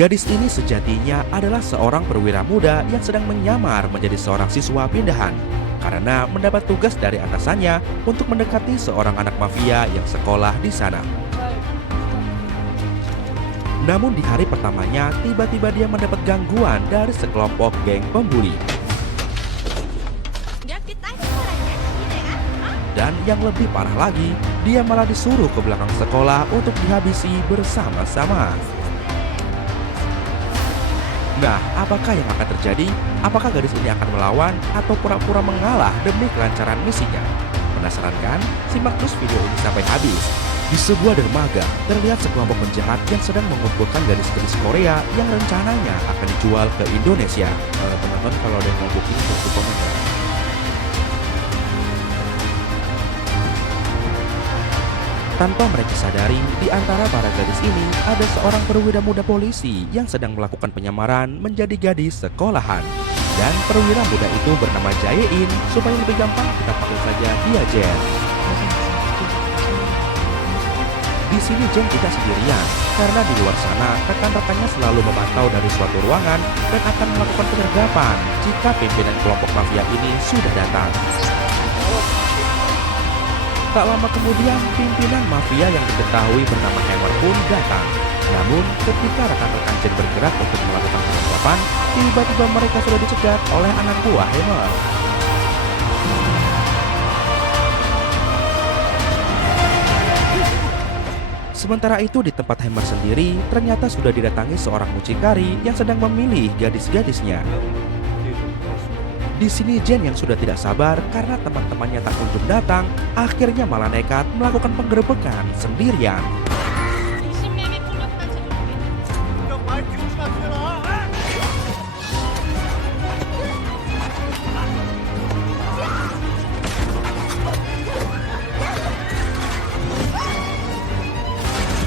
Gadis ini sejatinya adalah seorang perwira muda yang sedang menyamar menjadi seorang siswa pindahan karena mendapat tugas dari atasannya untuk mendekati seorang anak mafia yang sekolah di sana. Namun di hari pertamanya, tiba-tiba dia mendapat gangguan dari sekelompok geng pembuli. Dan yang lebih parah lagi, dia malah disuruh ke belakang sekolah untuk dihabisi bersama-sama. Nah, apakah yang akan terjadi? Apakah gadis ini akan melawan atau pura-pura mengalah demi kelancaran misinya? Penasaran kan? Simak terus video ini sampai habis. Di sebuah dermaga, terlihat sekelompok penjahat yang sedang mengumpulkan gadis-gadis Korea yang rencananya akan dijual ke Indonesia. Teman-teman, kalau ada yang mau booking, bantu komen ya. Tanpa mereka sadari, di antara para gadis ini ada seorang perwira muda polisi yang sedang melakukan penyamaran menjadi gadis sekolahan. Dan perwira muda itu bernama Jae-in, supaya lebih gampang kita panggil saja dia Jen. Di sini Jen tidak sendirian, karena di luar sana rekan-rekannya selalu memantau dari suatu ruangan dan akan melakukan penyergapan jika pimpinan kelompok mafia ini sudah datang. Tak lama kemudian, pimpinan mafia yang diketahui bernama Hammer pun datang. Namun, ketika rekan-rekan Jen bergerak untuk melakukan penyergapan, tiba-tiba mereka sudah dicegat oleh anak buah Hammer. Sementara itu di tempat Hammer sendiri, ternyata sudah didatangi seorang mucikari yang sedang memilih gadis-gadisnya. Di sini Jen yang sudah tidak sabar karena teman-temannya tak kunjung datang, akhirnya malah nekat melakukan penggerebekan sendirian.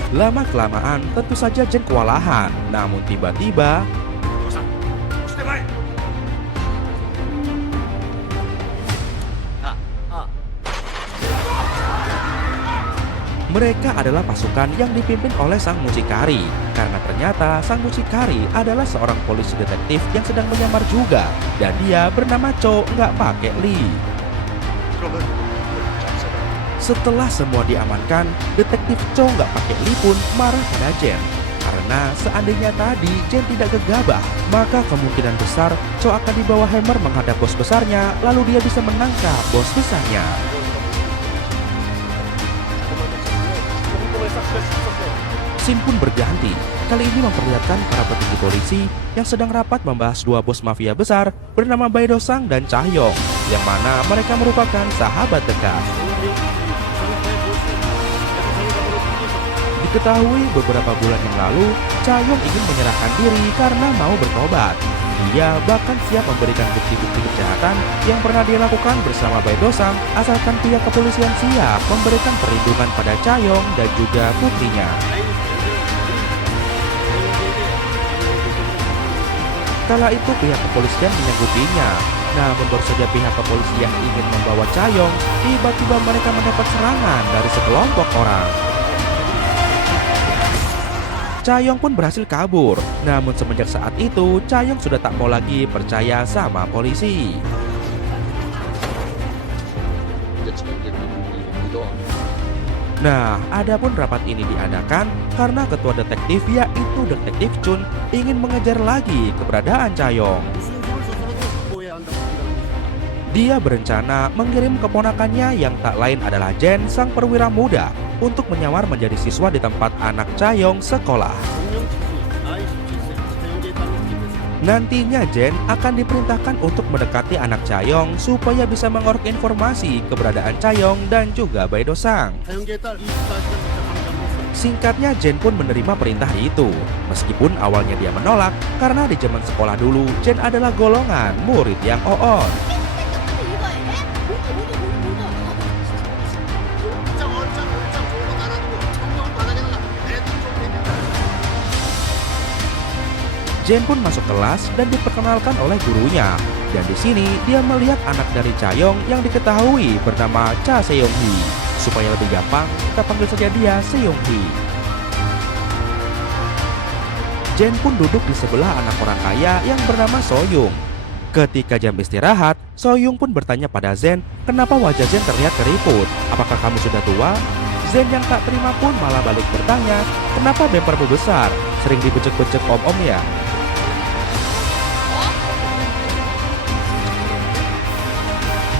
Lama-kelamaan tentu saja Jen kewalahan, namun tiba-tiba mereka adalah pasukan yang dipimpin oleh sang mucikari. Karena ternyata sang mucikari adalah seorang polisi detektif yang sedang menyamar juga. Dan dia bernama Cho, nggak pakai Lee. Setelah semua diamankan, detektif Cho nggak pakai Lee pun marah pada Jen. Karena seandainya tadi Jen tidak gegabah, maka kemungkinan besar Cho akan dibawa Hammer menghadap bos besarnya, lalu dia bisa menangkap bos besarnya. Scene pun berganti, kali ini memperlihatkan para petinggi polisi yang sedang rapat membahas dua bos mafia besar bernama Bae Do-sang dan Cha-yong, yang mana mereka merupakan sahabat dekat. Diketahui beberapa bulan yang lalu, Cha-yong ingin menyerahkan diri karena mau bertobat. Dia bahkan siap memberikan bukti-bukti kejahatan yang pernah dia lakukan bersama Bae Do-sang, asalkan pihak kepolisian siap memberikan perlindungan pada Cha-yong dan juga putrinya. Kala itu pihak kepolisian menyanggupinya. Namun baru saja pihak kepolisian ingin membawa Cha-yong, tiba-tiba mereka mendapat serangan dari sekelompok orang. Cha-yong pun berhasil kabur. Namun semenjak saat itu, Cha-yong sudah tak mau lagi percaya sama polisi. Nah, adapun rapat ini diadakan karena ketua detektif yaitu Detektif Chun ingin mengejar lagi keberadaan Cha-yong. Dia berencana mengirim keponakannya yang tak lain adalah Jen, sang perwira muda, untuk menyamar menjadi siswa di tempat anak Cha-yong sekolah. Nantinya Jen akan diperintahkan untuk mendekati anak Cha-yong supaya bisa mengorek informasi keberadaan Cha-yong dan juga Bae Do-sang. Singkatnya Jen pun menerima perintah itu, meskipun awalnya dia menolak karena di zaman sekolah dulu Jen adalah golongan murid yang oon. Jen pun masuk kelas dan diperkenalkan oleh gurunya. Dan di sini dia melihat anak dari Cha-yong yang diketahui bernama Cha Seong-hee. Supaya lebih gampang, kita panggil saja dia Seong-hee. Jen pun duduk di sebelah anak orang kaya yang bernama Soyung. Ketika jam istirahat, Soyung pun bertanya pada Zen, kenapa wajah Zen terlihat keriput? Apakah kamu sudah tua? Zen yang tak terima pun malah balik bertanya, kenapa bempermu besar? Sering dibecek-becek om-om ya?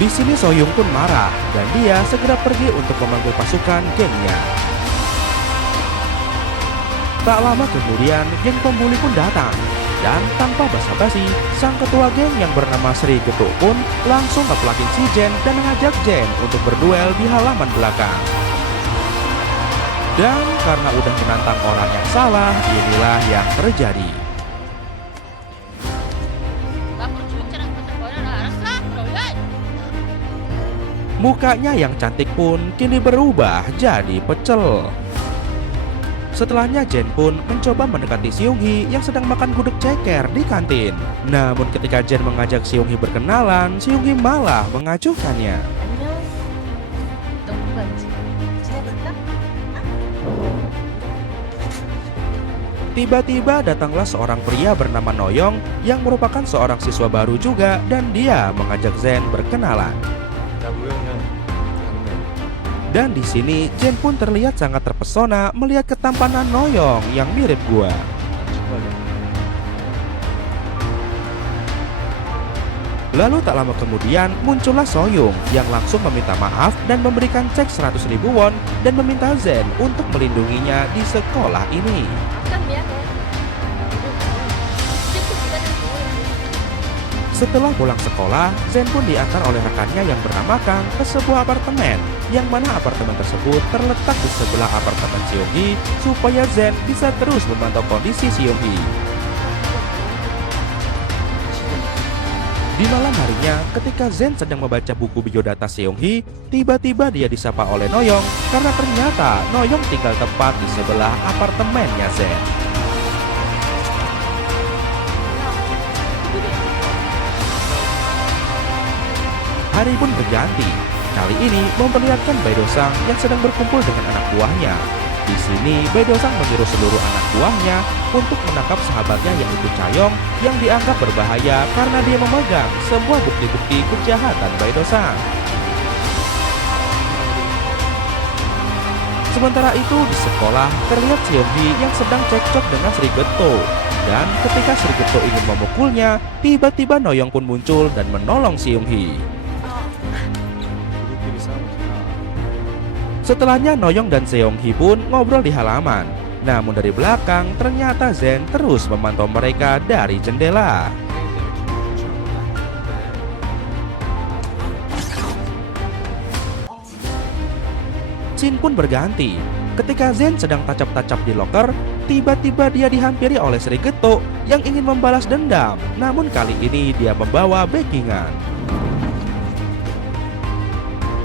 Di sini Soyung pun marah dan dia segera pergi untuk memanggil pasukan gengnya. Tak lama kemudian, geng pembuli pun datang. Dan tanpa basa-basi, sang ketua geng yang bernama Sri Getuk pun langsung ngeplakin si Jen dan mengajak Jen untuk berduel di halaman belakang. Dan karena udah menantang orang yang salah, inilah yang terjadi. Mukanya yang cantik pun kini berubah jadi pecel. Setelahnya Jen pun mencoba mendekati Seung-hee yang sedang makan gudeg ceker di kantin. Namun ketika Jen mengajak Seung-hee berkenalan, Seung-hee malah mengacuhkannya. Tiba-tiba datanglah seorang pria bernama Noyong yang merupakan seorang siswa baru juga dan dia mengajak Jen berkenalan. Dan di sini Jen pun terlihat sangat terpesona melihat ketampanan Noyong yang mirip gua. Lalu tak lama kemudian muncullah Soyung yang langsung meminta maaf dan memberikan cek 100.000 won dan meminta Zen untuk melindunginya di sekolah ini. Setelah pulang sekolah, Zen pun diantar oleh rekannya yang bernama Kang ke sebuah apartemen, yang mana apartemen tersebut terletak di sebelah apartemen Seung-hee supaya Zen bisa terus memantau kondisi Seung-hee. Di malam harinya, ketika Zen sedang membaca buku biodata Seung-hee, tiba-tiba dia disapa oleh Noyong karena ternyata Noyong tinggal tepat di sebelah apartemennya Zen. Hari pun berganti. Kali ini memperlihatkan Baedosang yang sedang berkumpul dengan anak buahnya. Di sini Baedosang menyuruh seluruh anak buahnya untuk menangkap sahabatnya yaitu Chayong yang dianggap berbahaya karena dia memegang semua bukti-bukti kejahatan Baedosang. Sementara itu di sekolah terlihat Seung-hee yang sedang cekcok dengan Sri Getuk. Dan ketika Sri Getuk ingin memukulnya, tiba-tiba Noyong pun muncul dan menolong Seung-hee. Setelahnya Noyong dan Seung-hee pun ngobrol di halaman. Namun dari belakang ternyata Zen terus memantau mereka dari jendela. Scene pun berganti. Ketika Zen sedang tacap-tacap di loker, tiba-tiba dia dihampiri oleh Sri Getuk yang ingin membalas dendam. Namun kali ini dia membawa backingan.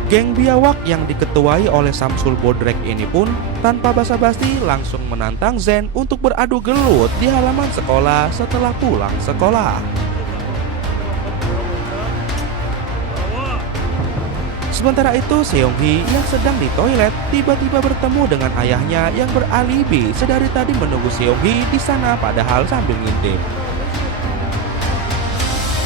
Geng biawak yang diketuai oleh Samsul Bodrek ini pun tanpa basa-basi langsung menantang Zen untuk beradu gelut di halaman sekolah setelah pulang sekolah. Sementara itu Seung-hee yang sedang di toilet tiba-tiba bertemu dengan ayahnya yang beralibi sedari tadi menunggu Seung-hee di sana padahal sambil ngintip.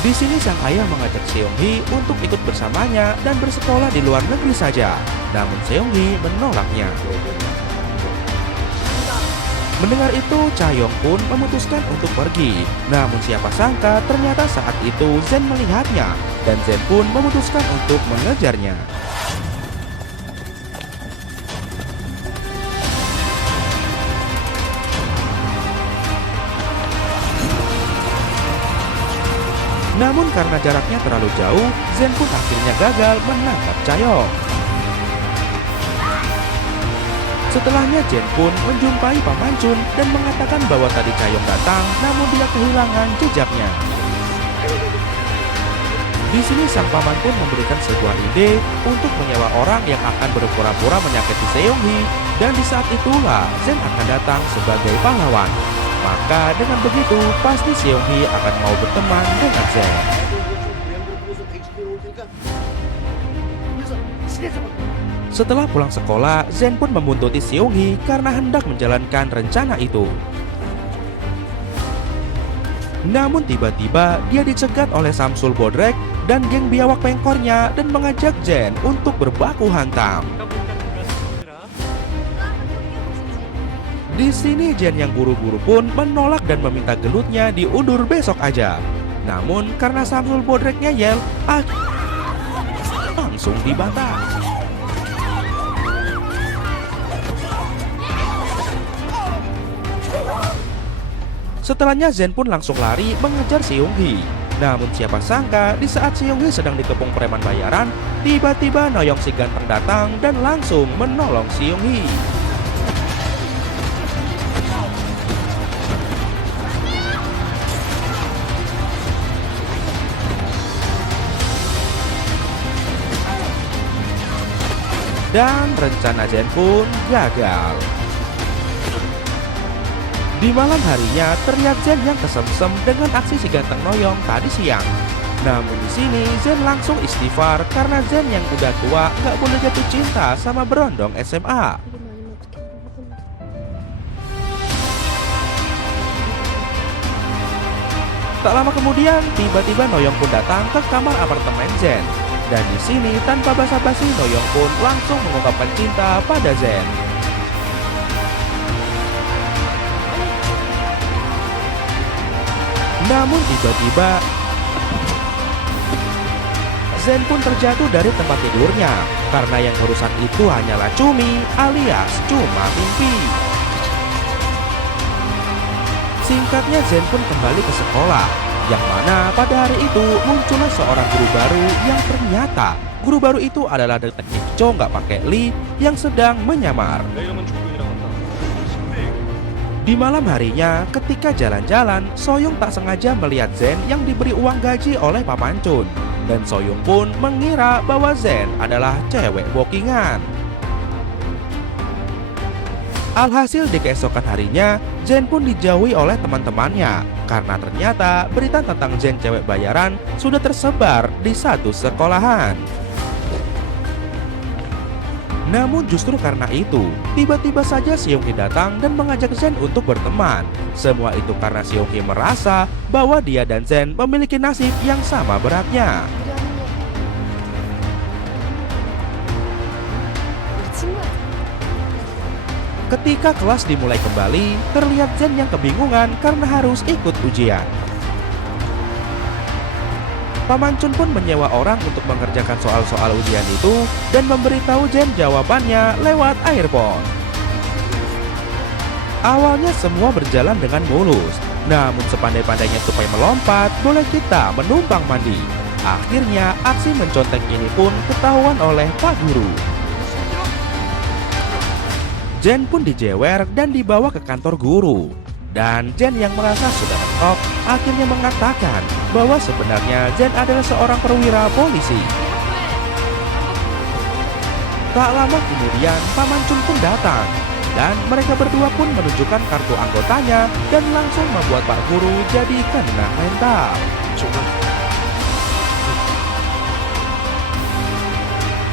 Di sini sang ayah mengajak Seung-hee untuk ikut bersamanya dan bersekolah di luar negeri saja. Namun Seung-hee menolaknya. Mendengar itu, Chayong pun memutuskan untuk pergi. Namun siapa sangka ternyata saat itu Zen melihatnya dan Zen pun memutuskan untuk mengejarnya. Namun karena jaraknya terlalu jauh, Zen pun akhirnya gagal menangkap Chayong. Setelahnya Jen pun menjumpai Paman Chun dan mengatakan bahwa tadi Chayong datang, namun dia kehilangan jejaknya. Di sini sang paman pun memberikan sebuah ide untuk menyewa orang yang akan berpura-pura menyakiti Seung-hee, dan di saat itulah Zen akan datang sebagai pahlawan. Maka dengan begitu pasti Seung-hee akan mau berteman dengan Zen. Setelah pulang sekolah, Zen pun membuntuti Seung-hee karena hendak menjalankan rencana itu. Namun tiba-tiba dia dicegat oleh Samsul Bodrek dan geng biawak pengkornya dan mengajak Zen untuk berbaku hantam. Di sini Zen yang buru-buru pun menolak dan meminta gelutnya diundur besok aja. Namun karena Samsul Bodrek ngeyel, langsung dibantah. Setelahnya Zen pun langsung lari mengejar Seung-hee. Namun siapa sangka di saat Seung-hee sedang dikepung preman bayaran, tiba-tiba Noyong si ganteng datang dan langsung menolong Seung-hee. Dan rencana Zen pun gagal. Di malam harinya terlihat Zen yang kesemsem dengan aksi si ganteng Noyong tadi siang. Namun di sini Zen langsung istighfar karena Zen yang udah tua nggak boleh jatuh cinta sama berondong SMA. Tak lama kemudian tiba-tiba Noyong pun datang ke kamar apartemen Zen. Dan di sini tanpa basa-basi Noyong pun langsung mengungkapkan cinta pada Zen. Namun tiba-tiba Zen pun terjatuh dari tempat tidurnya karena yang urusan itu hanyalah cumi alias cuma mimpi. Singkatnya Zen pun kembali ke sekolah, yang mana pada hari itu muncullah seorang guru baru yang ternyata guru baru itu adalah detektif Cho nggak pakai Lee yang sedang menyamar. Di malam harinya ketika jalan-jalan, Soyoung tak sengaja melihat Zen yang diberi uang gaji oleh Pak Mancun. Dan Soyoung pun mengira bahwa Zen adalah cewek bookingan. Alhasil di keesokan harinya, Zen pun dijauhi oleh teman-temannya karena ternyata berita tentang Zen cewek bayaran sudah tersebar di satu sekolahan. Namun justru karena itu, tiba-tiba saja Seung-hee datang dan mengajak Zen untuk berteman. Semua itu karena Seung-hee merasa bahwa dia dan Zen memiliki nasib yang sama beratnya. Ketika kelas dimulai kembali, terlihat Zen yang kebingungan karena harus ikut ujian. Pak Mancun pun menyewa orang untuk mengerjakan soal-soal ujian itu dan memberitahu Zen jawabannya lewat earphone. Awalnya semua berjalan dengan mulus, namun sepandai-pandainya tupai melompat, boleh kita menumpang mandi. Akhirnya aksi mencontek ini pun ketahuan oleh Pak Guru. Zen pun dijewer dan dibawa ke kantor guru. Dan Zen yang merasa sudah mentok akhirnya mengatakan bahwa sebenarnya Zen adalah seorang perwira polisi. Tak lama kemudian Pak Mancun pun datang dan mereka berdua pun menunjukkan kartu anggotanya dan langsung membuat Pak Guru jadi kena mental.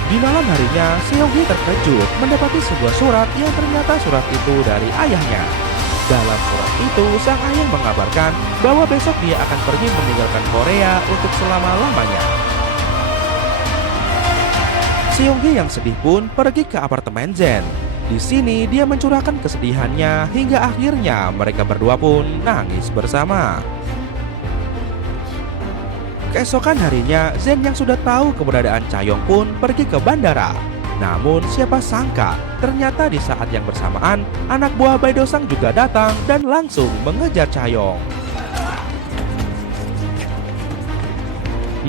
Di malam harinya, Seung-hee terkejut mendapati sebuah surat yang ternyata surat itu dari ayahnya. Dalam surat itu, sang ayah mengabarkan bahwa besok dia akan pergi meninggalkan Korea untuk selama-lamanya. Seung-hee yang sedih pun pergi ke apartemen Zen. Di sini dia mencurahkan kesedihannya hingga akhirnya mereka berdua pun nangis bersama. Keesokan harinya, Zen yang sudah tahu keberadaan Chayoung pun pergi ke bandara. Namun siapa sangka, ternyata di saat yang bersamaan, anak buah Baidosang juga datang dan langsung mengejar Chayoung.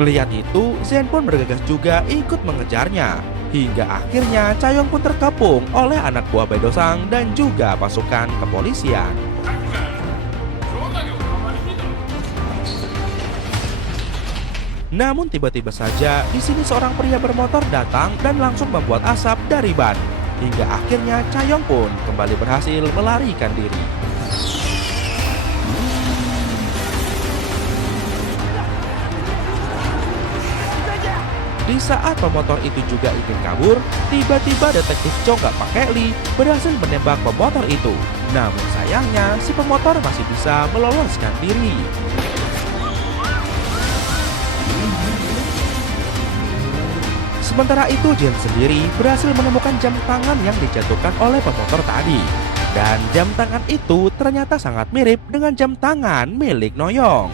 Melihat itu, Zen pun bergegas juga ikut mengejarnya. Hingga akhirnya Chayoung pun terkepung oleh anak buah Baidosang dan juga pasukan kepolisian. Namun tiba-tiba saja di sini seorang pria bermotor datang dan langsung membuat asap dari ban. Hingga akhirnya Chayoung pun kembali berhasil melarikan diri. Di saat pemotor itu juga ingin kabur, tiba-tiba detektif Cho nggak pakai Li berhasil menembak pemotor itu. Namun sayangnya si pemotor masih bisa meloloskan diri. Sementara itu Jen sendiri berhasil menemukan jam tangan yang dijatuhkan oleh pemotor tadi. Dan jam tangan itu ternyata sangat mirip dengan jam tangan milik Noyong.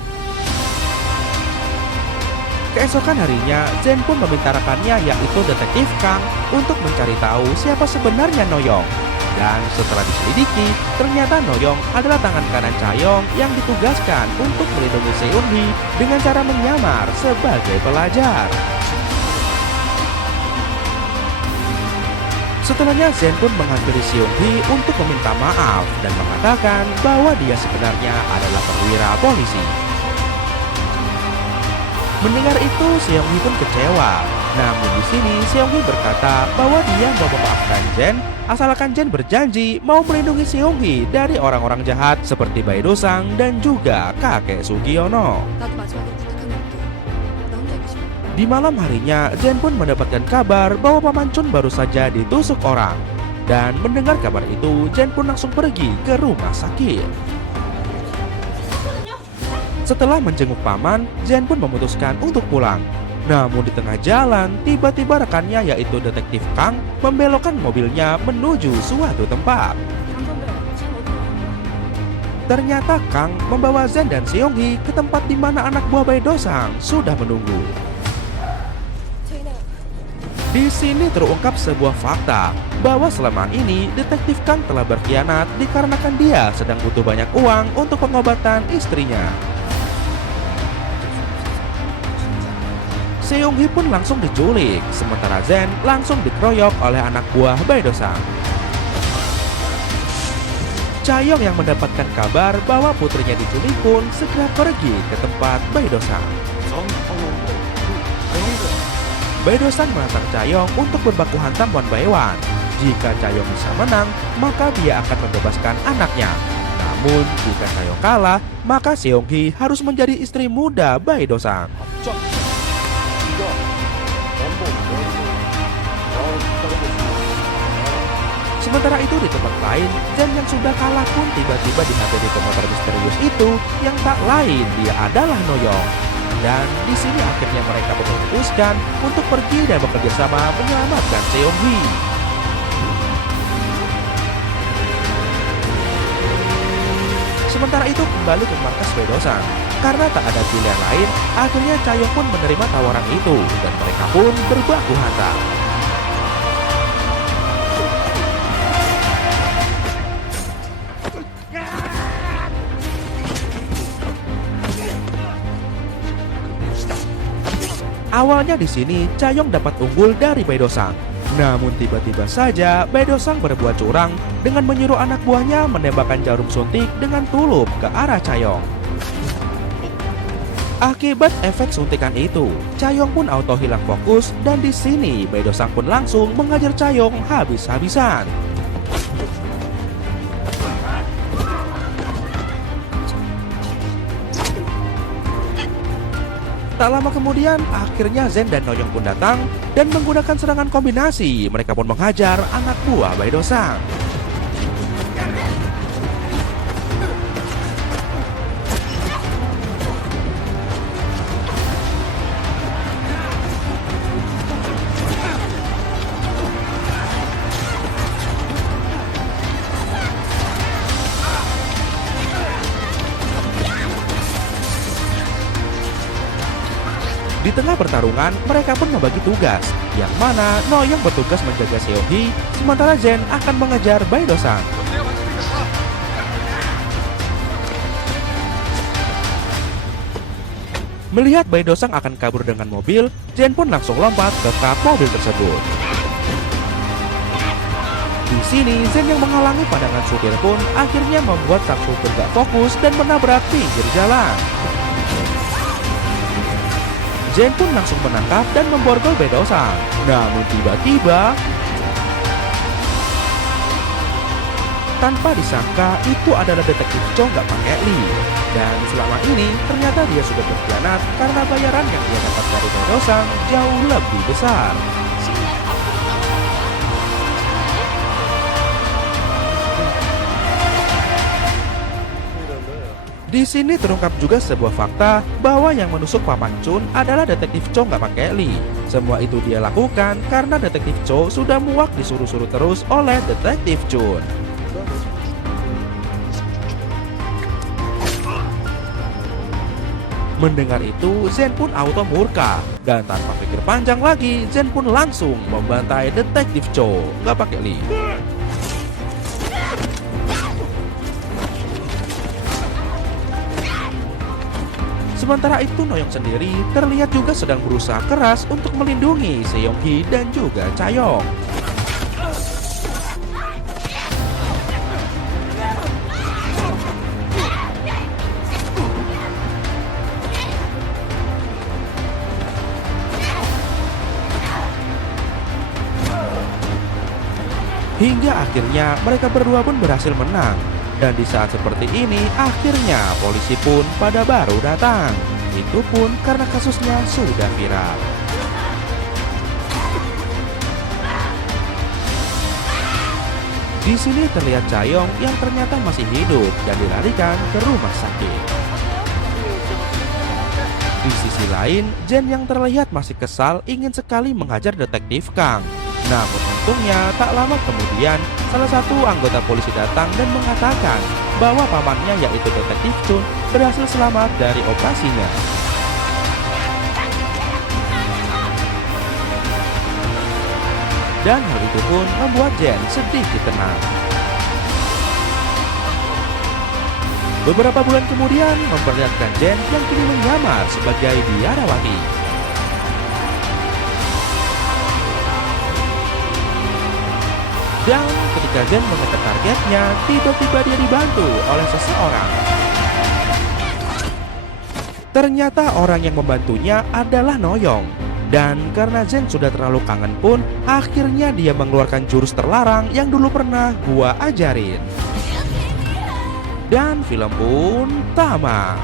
Keesokan harinya, Zen pun meminta rekannya yaitu detektif Kang untuk mencari tahu siapa sebenarnya Noyong. Dan setelah diselidiki, ternyata Noyong adalah tangan kanan Chayong yang ditugaskan untuk melindungi Seung-hee dengan cara menyamar sebagai pelajar. Setelahnya Zen pun menghampiri Seung-hee untuk meminta maaf dan mengatakan bahwa dia sebenarnya adalah perwira polisi. Mendengar itu, Seung-hee pun kecewa. Namun di sini Seung-hee berkata bahwa dia mau memaafkan Jen asalkan Jen berjanji mau melindungi Seung-hee dari orang-orang jahat seperti Bae Do-sang dan juga kakek Sugiono. Di malam harinya, Jen pun mendapatkan kabar bahwa Paman Chun baru saja ditusuk orang. Dan mendengar kabar itu, Jen pun langsung pergi ke rumah sakit. Setelah menjenguk paman, Jen pun memutuskan untuk pulang. Namun di tengah jalan, tiba-tiba rekannya yaitu detektif Kang membelokkan mobilnya menuju suatu tempat. Ternyata Kang membawa Zen dan Seung-hee ke tempat di mana anak buah Bae Do-sang sudah menunggu. Di sini terungkap sebuah fakta bahwa selama ini detektif Kang telah berkhianat dikarenakan dia sedang butuh banyak uang untuk pengobatan istrinya. Seung-hee pun langsung diculik, sementara Zen langsung dikeroyok oleh anak buah Bae Do-sang. Chayong yang mendapatkan kabar bahwa putrinya diculik pun segera pergi ke tempat Bae Do-sang. Bae Do-sang menantang Chayong untuk berbaku hantam One by One. Jika Chayong bisa menang, maka dia akan membebaskan anaknya. Namun jika Chayong kalah, maka Seung-hee harus menjadi istri muda Bae Do-sang. Sementara itu di tempat lain, Zen yang sudah kalah pun tiba-tiba dihadapi pemotor misterius itu yang tak lain dia adalah Noyong. Dan di sini akhirnya mereka memutuskan untuk pergi dan bekerja sama menyelamatkan Seung-hee. Sementara itu kembali ke markas Bae Do-sang. Karena tak ada pilihan lain, akhirnya Chayong pun menerima tawaran itu dan mereka pun berbaku hantam. Awalnya di sini Chayong dapat unggul dari Bae Do-sang. Namun tiba-tiba saja Bae Do-sang berbuat curang dengan menyuruh anak buahnya menembakkan jarum suntik dengan tulup ke arah Chayong. Akibat efek suntikan itu, Chayong pun auto hilang fokus dan di sini Bae Do-sang pun langsung menghajar Chayong habis-habisan. Tak lama kemudian, akhirnya Zen dan Noyong pun datang dan menggunakan serangan kombinasi. Mereka pun menghajar anak buah Bae Do-sang. Di tengah pertarungan, mereka pun membagi tugas, yang mana Noyong bertugas menjaga Seung-hee, sementara Zen akan mengejar Bae Do-sang. Melihat Bae Do-sang akan kabur dengan mobil, Zen pun langsung lompat ke kap mobil tersebut. Di sini, Zen yang menghalangi pandangan supir pun akhirnya membuat sang supir gak fokus dan menabrak pinggir jalan. Zen pun langsung menangkap dan memborgol Bae Do-sang. Namun tiba-tiba tanpa disangka itu adalah detektif Cho nggak pakai Li. Dan selama ini ternyata dia sudah berkhianat karena bayaran yang dia dapat dari Dodosang jauh lebih besar. Di sini terungkap juga sebuah fakta bahwa yang menusuk Paman Chun adalah detektif Cho nggak pakai Li. Semua itu dia lakukan karena detektif Cho sudah muak disuruh-suruh terus oleh detektif Chun. Mendengar itu, Zen pun auto murka dan tanpa pikir panjang lagi, Zen pun langsung membantai detektif Cho nggak pakai Li. Sementara itu Noyong sendiri terlihat juga sedang berusaha keras untuk melindungi Seong-hee dan juga Cha-yong. Hingga akhirnya mereka berdua pun berhasil menang. Dan di saat seperti ini, akhirnya polisi pun pada baru datang. Itu pun karena kasusnya sudah viral. Di sini terlihat Cha-yong yang ternyata masih hidup dan dilarikan ke rumah sakit. Di sisi lain, Jen yang terlihat masih kesal ingin sekali menghajar detektif Kang. Namun untungnya tak lama kemudian salah satu anggota polisi datang dan mengatakan bahwa pamannya yaitu detektif Chun berhasil selamat dari operasinya. Dan hal itu pun membuat Jen sedikit tenang. Beberapa bulan kemudian memperlihatkan Jen yang kini menyamar sebagai biarawati. Dan ketika Zen mengejar targetnya, tiba-tiba dia dibantu oleh seseorang. Ternyata orang yang membantunya adalah Noyong. Dan karena Zen sudah terlalu kangen pun, akhirnya dia mengeluarkan jurus terlarang yang dulu pernah gua ajarin. Dan film pun tamat.